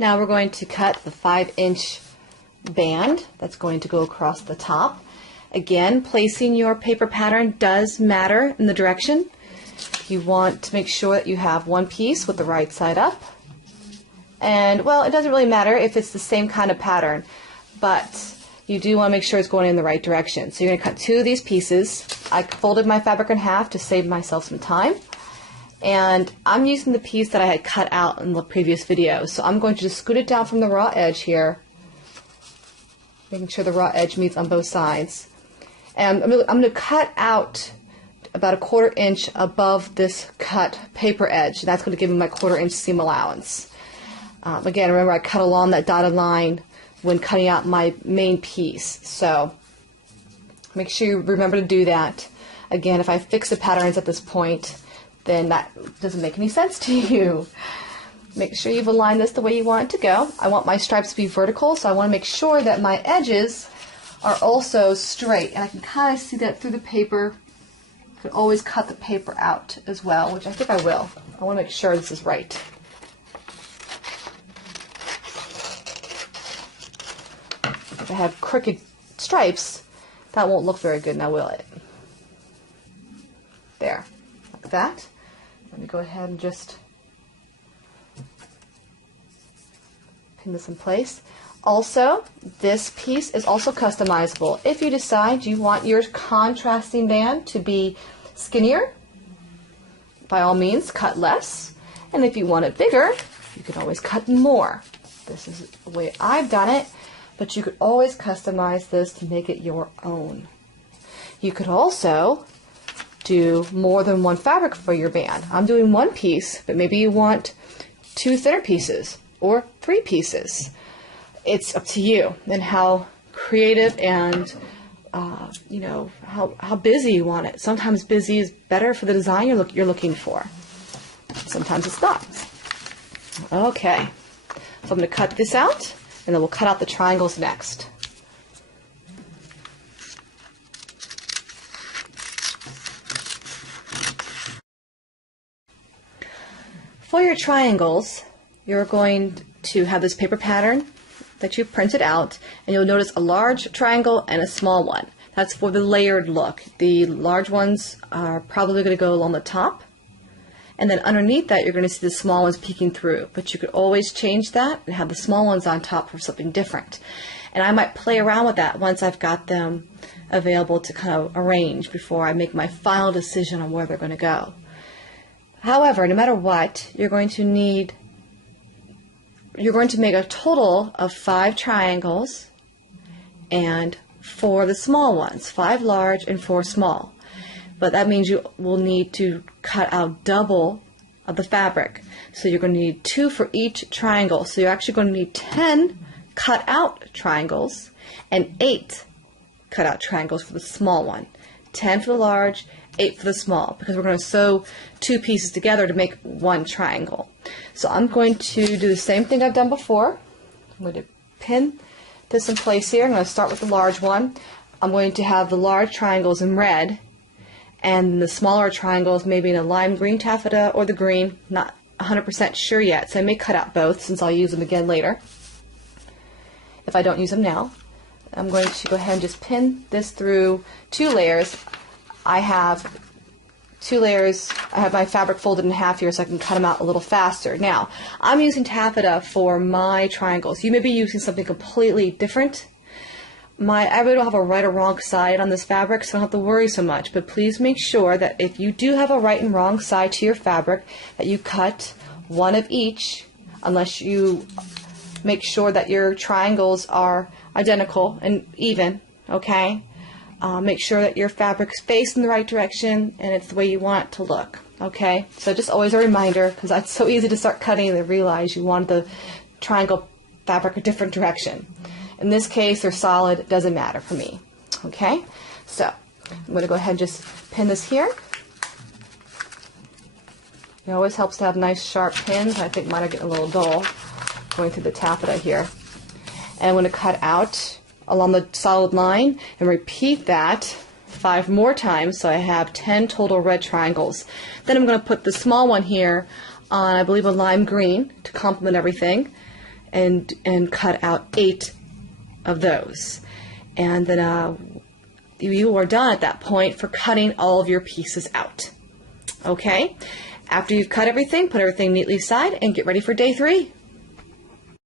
Now we're going to cut the 5-inch band that's going to go across the top. Again, placing your paper pattern does matter in the direction. You want to make sure that you have one piece with the right side up. And, well, it doesn't really matter if it's the same kind of pattern, but you do want to make sure it's going in the right direction. So you're going to cut 2 of these pieces. I folded my fabric in half to save myself some time. And I'm using the piece that I had cut out in the previous video. So I'm going to just scoot it down from the raw edge here, making sure the raw edge meets on both sides. And I'm going to cut out about a 1/4 inch above this cut paper edge. That's going to give me my 1/4 inch seam allowance. Again, remember I cut along that dotted line when cutting out my main piece. So make sure you remember to do that. Again, if I fix the patterns at this point, then that doesn't make any sense to you. Make sure you've aligned this the way you want it to go. I want my stripes to be vertical, so I want to make sure that my edges are also straight. And I can kind of see that through the paper. I can always cut the paper out as well, which I think I will. I want to make sure this is right. If I have crooked stripes, that won't look very good now, will it? There, like that. Let me go ahead and just pin this in place. Also, this piece is also customizable. If you decide you want your contrasting band to be skinnier, by all means cut less. And if you want it bigger, you can always cut more. This is the way I've done it, but you could always customize this to make it your own. You could also do more than one fabric for your band. I'm doing 1 piece, but maybe you want 2 thinner pieces or 3 pieces. It's up to you and how creative and you know, how busy you want it. Sometimes busy is better for the design you're looking for. Sometimes it's not. Okay, so I'm going to cut this out, and then we'll cut out the triangles next. For your triangles, you're going to have this paper pattern that you printed out, and you'll notice a large triangle and a small one. That's for the layered look. The large ones are probably going to go along the top, and then underneath that you're going to see the small ones peeking through, but you could always change that and have the small ones on top for something different. And I might play around with that once I've got them available to kind of arrange before I make my final decision on where they're going to go. However, no matter what, you're going to make a total of 5 triangles and 4 of the small ones, 5 large and 4 small. But that means you will need to cut out double of the fabric. So you're going to need 2 for each triangle. So you're actually going to need 10 cut out triangles and 8 cut out triangles for the small one. 10 for the large, 8 for the small, because we're going to sew 2 pieces together to make 1 triangle. So I'm going to do the same thing I've done before. I'm going to pin this in place here. I'm going to start with the large one. I'm going to have the large triangles in red and the smaller triangles maybe in a lime green taffeta or the green. Not 100% sure yet, so I may cut out both since I'll use them again later if I don't use them now. I'm going to go ahead and just pin this through 2 layers. I have 2 layers. I have my fabric folded in half here so I can cut them out a little faster. Now, I'm using taffeta for my triangles. You may be using something completely different. I really don't have a right or wrong side on this fabric, so I don't have to worry so much. But please make sure that if you do have a right and wrong side to your fabric, that you cut 1 of each, unless you make sure that your triangles are identical and even, okay? Make sure that your fabric's facing the right direction and it's the way you want it to look, okay? So just always a reminder, because it's so easy to start cutting and then realize you want the triangle fabric a different direction. In this case, they're solid, it doesn't matter for me, okay? So I'm going to go ahead and just pin this here. It always helps to have nice sharp pins. I think mine are getting a little dull going through the taffeta here. And I'm going to cut out along the solid line and repeat that 5 more times, so I have 10 total red triangles. Then I'm going to put the small one here on, I believe, a lime green to complement everything, and cut out 8 of those. And then you are done at that point for cutting all of your pieces out. Okay? After you've cut everything, put everything neatly aside and get ready for day 3.